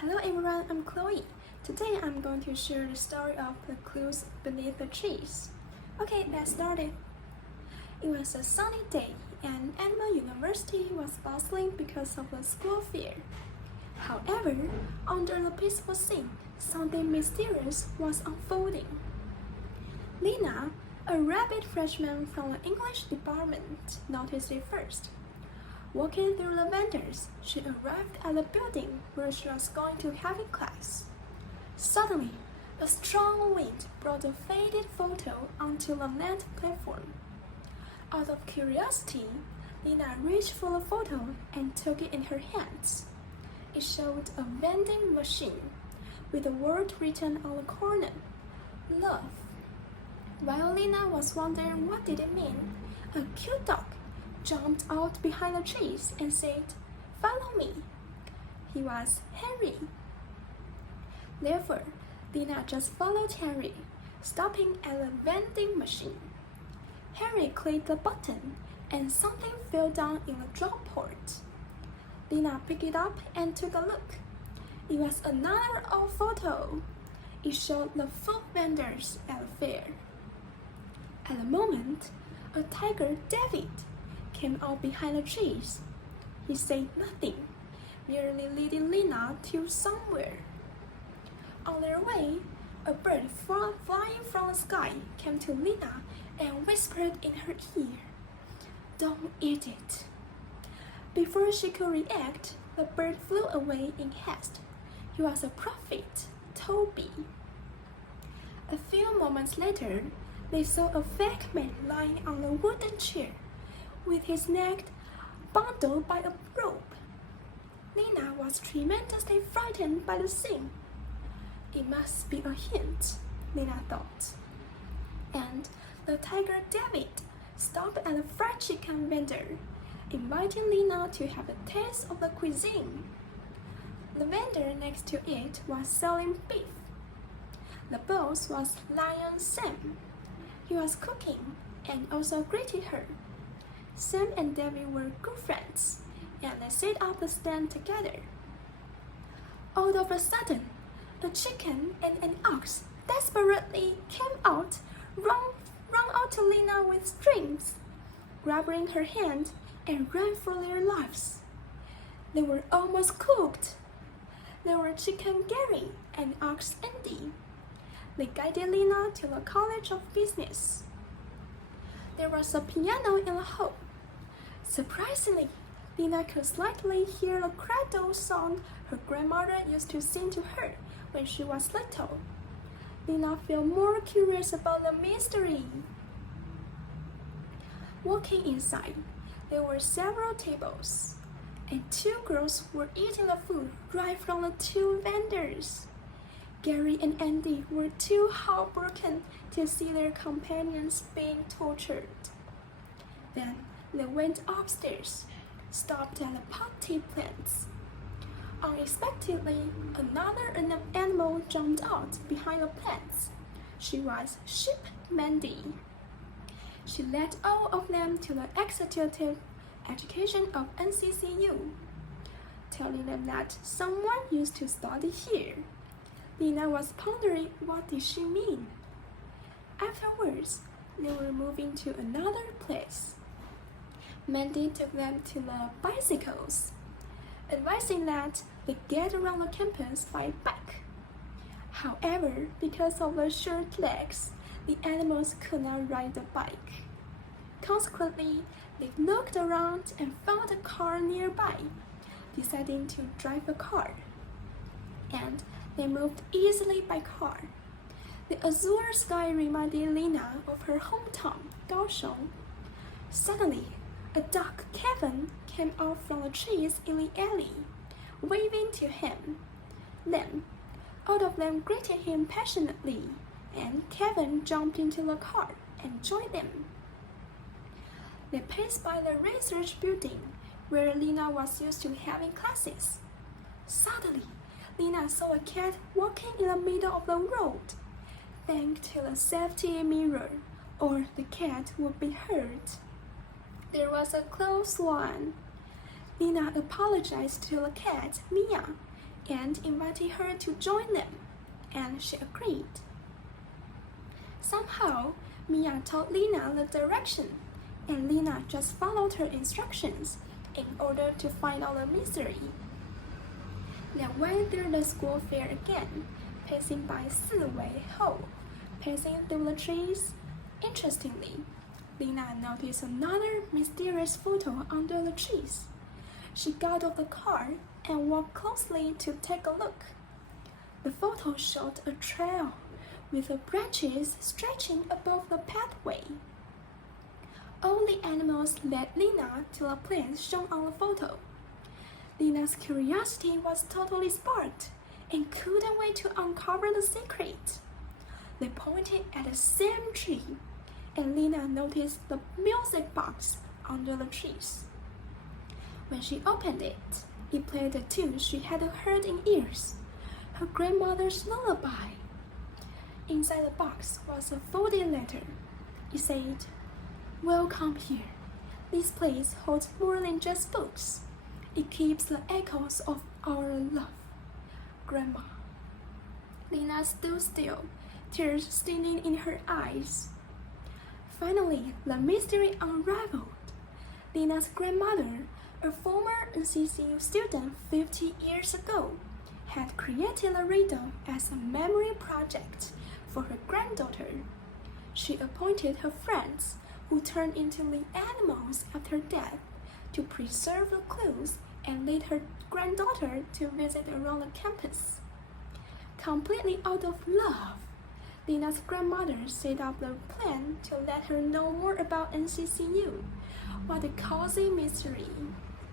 Hello everyone, I'm Chloe. Today I'm going to share the story of the clues beneath the trees. Okay, let's start it. It was a sunny day and Animal University was bustling because of the school fair. However, under the peaceful scene, something mysterious was unfolding. Lina, a rabid freshman from the English department, noticed it first. Walking through the vendors, she arrived at the building where she was going to have a class. Suddenly, a strong wind brought a faded photo onto the net platform. Out of curiosity, Lina reached for the photo and took it in her hands. It showed a vending machine with a word written on the corner, "Love." While Lina was wondering what did it mean, a cute dog jumped out behind the trees and said, "Follow me." He was Harry. Therefore, Lina just followed Harry, stopping at the vending machine. Harry clicked the button and something fell down in the drop port. Lina picked it up and took a look. It was another old photo. It showed the food vendors at the fair. At the moment, a tiger, David, came out behind the trees. He said nothing, merely leading Lina to somewhere. On their way, a bird flying from the sky came to Lina and whispered in her ear, "Don't eat it." Before she could react, the bird flew away in haste. He was a prophet, Toby. A few moments later, they saw a fake man lying on a wooden chair, with his neck bundled by a rope. Lina was tremendously frightened by the scene. It must be a hint, Lina thought. And the tiger David stopped at a fried chicken vendor, inviting Lina to have a taste of the cuisine. The vendor next to it was selling beef. The boss was Lion Sam. He was cooking and also greeted her. Sam and David were good friends, and they set up the stand together. All of a sudden, a chicken and an ox desperately came out, ran out to Lina with strings, grabbing her hand and ran for their lives. They were almost cooked. They were Chicken Gary and Ox Andy. They guided Lina to the College of Business. There was a piano in the hall. Surprisingly, Lina could slightly hear the cradle song her grandmother used to sing to her when she was little. Lina felt more curious about the mystery. Walking inside, there were several tables, and two girls were eating the food right from the two vendors. Gary and Andy were too heartbroken to see their companions being tortured. Then they went upstairs, stopped at the potted plants. Unexpectedly, another animal jumped out behind the plants. She was Sheep Mandy. She led all of them to the executive education of N-C-C-U, telling them that someone used to study here. Lina was pondering what did she mean. Afterwards, they were moving to another place. Mandy took them to the bicycles, advising that they get around the campus by bike. However, because of the short legs, the animals could not ride the bike. Consequently, they looked around and found a car nearby, deciding to drive a car. And they moved easily by car. The azure sky reminded Lina of her hometown, Kaohsiung. Suddenly, a dog, Kevin, came out from the trees in the alley, waving to him. Then, all of them greeted him passionately, and Kevin jumped into the car and joined them. They passed by the research building, where Lina was used to having classes. Suddenly, Lina saw a cat walking in the middle of the road. Thanks to the safety mirror, or the cat would be hurt. There was a close one. Lina apologized to the cat, Mia, and invited her to join them, and she agreed. Somehow, Mia told Lina the direction, and Lina just followed her instructions in order to find out the mystery. They went through the school fair again, passing by Siwei Ho, passing through the trees. Interestingly, Lina noticed another mysterious photo under the trees. She got off the car and walked closely to take a look. The photo showed a trail with the branches stretching above the pathway. All the animals led Lina to the place shown on the photo. Lina's curiosity was totally sparked and couldn't wait to uncover the secret. They pointed at the same tree, and Lina noticed the music box under the trees. When she opened it, it played a tune she had heard in years, her grandmother's lullaby. Inside the box was a folded letter. It said, "Welcome here. This place holds more than just books. It keeps the echoes of our love. Grandma." Lina stood still, tears standing in her eyes. Finally, the mystery unraveled. Lina's grandmother, a former N-C-C-U student 50 years ago, had created the riddle as a memory project for her granddaughter. She appointed her friends, who turned into the animals after death, to preserve the clues and lead her granddaughter to visit around the campus. Completely out of love, Lina's grandmother set up the plan to let her know more about N-C-C-U. What a cozy mystery!